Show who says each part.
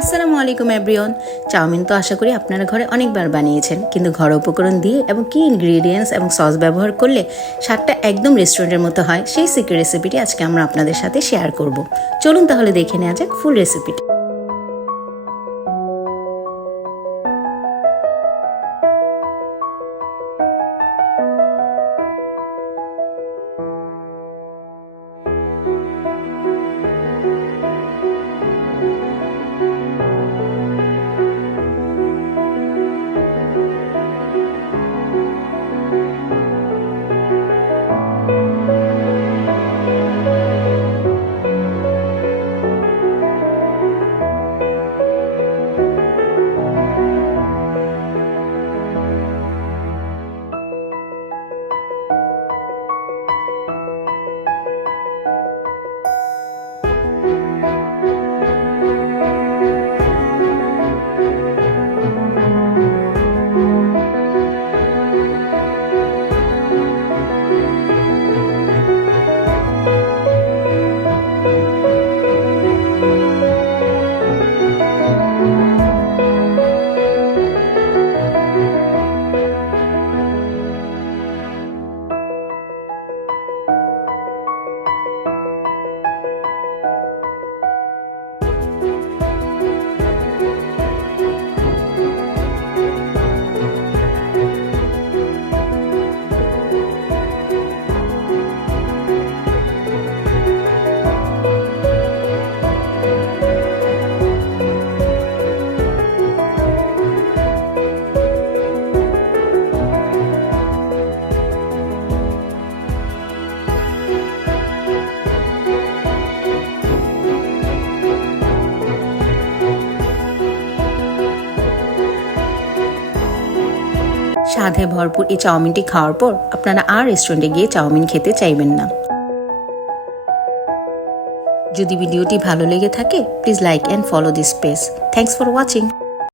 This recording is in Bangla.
Speaker 1: আসসালামু আলাইকুম এভরিওন চাউমিন তো আশা করি আপনারা ঘরে অনেকবার বানিয়েছেন, কিন্তু ঘর উপকরণ দিয়ে এবং কি ইনগ্রিডিয়েন্টস এবং সস ব্যবহার করলে স্বাদটা একদম রেস্টুরেন্টের মতো হয়, সেই সিক্রেট রেসিপিটি আজকে আমরা আপনাদের সাথে শেয়ার করব। চলুন তাহলে দেখে নেওয়া যাক ফুল রেসিপিটি স্বাদে ভরপুর এই চাউমিনটি খাওয়ার পর আপনারা আর রেস্টুরেন্টে গিয়ে চাউমিন খেতে চাইবেন না। যদি ভিডিওটি ভালো লেগে থাকে please like and follow this page thanks for watching